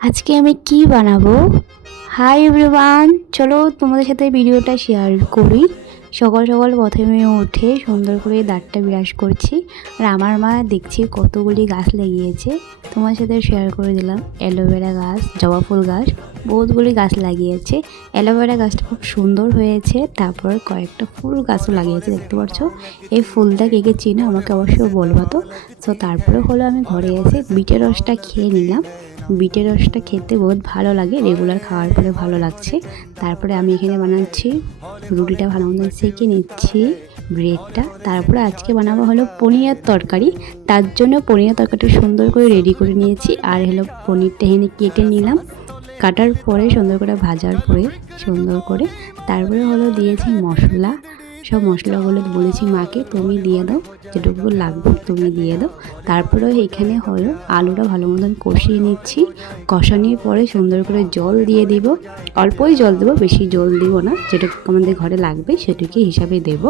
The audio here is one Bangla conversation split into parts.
আজকে আমি কি বানাবো? হাই এভরিওয়ান, চলো তোমাদের সাথে ভিডিওটা শেয়ার করি। সকাল সকাল প্রথমে উঠে সুন্দর করে দাঁতটা ব্রাশ করছি। আর আমার মা দেখছি কতগুলি গাছ লাগিয়েছে, তোমার সাথে শেয়ার করে দিলাম। অ্যালোভেরা গাছ, জবা ফুল গাছ, বহুতগুলি গাছ লাগিয়েছে। অ্যালোভেরা গাছটা খুব সুন্দর হয়েছে। তারপর কয়েকটা ফুল গাছও লাগিয়েছে, দেখতে পাচ্ছ। এই ফুলটা কে কে চিনো আমাকে অবশ্যই বলবো তো। সো তারপরে হলো আমি ঘরে এসে বিটের রসটা খেয়ে নিলাম। বিটের রসটা খেতে বহুত ভালো লাগে, রেগুলার খাওয়ার পরে ভালো লাগছে। তারপরে আমি এখানে বানাচ্ছি রুটিটা, ভালো মতো সেঁকে নিচ্ছি ব্রেডটা। তারপরে আজকে বানাবো হলো পনিরের তরকারি। তার জন্য পনিরের তরকারিটা সুন্দর করে রেডি করে নিয়েছি। আর হলো পনিরটা এখানে কেটে নিলাম, কাটার পরে সুন্দর করে ভাজার পরে সুন্দর করে তারপরে হলো দিয়েছি মশলা। সব মশলাগুলো বলেছি মাকে তুমি দিয়ে দাও, যেটুকু লাগবে তুমি দিয়ে দাও। তারপরেও এখানে হলো আলুটা ভালো মতন কষিয়ে নিচ্ছি। কষানোর পরে সুন্দর করে জল দিয়ে দিব। অল্পই জল দেবো, বেশি জল দিব না, যেটুকু আমাদের ঘরে লাগবে সেটুকুই হিসাবে দেব।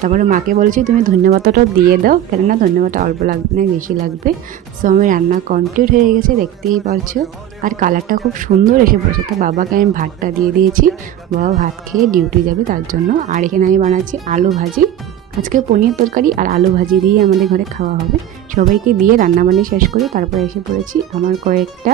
তারপরে মাকে বলেছি তুমি ধন্যবাদটাও দিয়ে দাও, কেননা ধন্যবাদটা অল্প লাগবে না, বেশি লাগবে। সো আমি রান্না কমপ্লিট হয়ে গেছে, দেখতেই পারছো। আর কালারটা খুব সুন্দর এসে বসে। তো বাবাকে আমি ভাতটা দিয়ে দিয়েছি, বাবা ভাত খেয়ে ডিউটি যাবে তার জন্য। আর এখানে আমি বানাচ্ছি আলু ভাজি। আজকে পনির তরকারি আর আলু ভাজি দিয়ে আমাদের ঘরে খাওয়া হবে। সবাইকে দিয়ে রান্নাবান্না শেষ করে তারপরে এসে পড়েছি। আমার কয়েকটা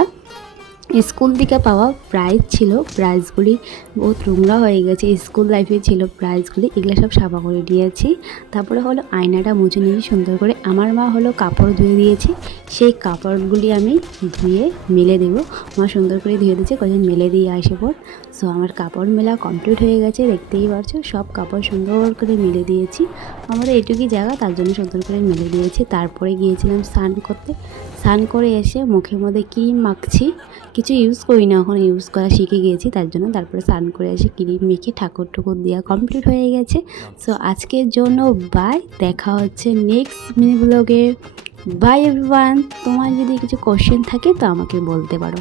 স্কুল থেকে পাওয়া প্রাইজ ছিল, প্রাইজগুলি বহুত নোংরা হয়ে গেছে। স্কুল লাইফে ছিল প্রাইজগুলি, এগুলো সব সাফা করে দিয়েছি। তারপরে হলো আয়নাটা মুছে নিয়েছি সুন্দর করে। আমার মা হলো কাপড় ধুয়ে দিয়েছে, সেই কাপড়গুলি আমি ধুয়ে মেলে দেবো। মা সুন্দর করে ধুয়ে দিয়েছে, কজন মেলে দিয়ে আসে পর। সো আমার কাপড় মেলা কমপ্লিট হয়ে গেছে, দেখতেই পারছো। সব কাপড় সুন্দর করে মেলে দিয়েছি। আমাদের এটুকুই জায়গা, তার জন্য সুন্দর করে মেলে দিয়েছি। তারপরে গিয়েছিলাম স্নান করতে। স্নান করে এসে মুখের মধ্যে ক্রিম মাখছি। কিছু ইউজ করি না, এখন ইউজ করা শিখে গিয়েছি তার জন্য। তারপরে স্নান করে এসে ক্রিম মেখে ঠাকুর টুকুর দেওয়া কমপ্লিট হয়ে গেছে। সো আজকের জন্য বাই, দেখা হচ্ছে নেক্সট মিনি ব্লগে। By everyone. তোমার যদি কিছু কোশ্চেন থাকে তো আমাকে বলতে পারো।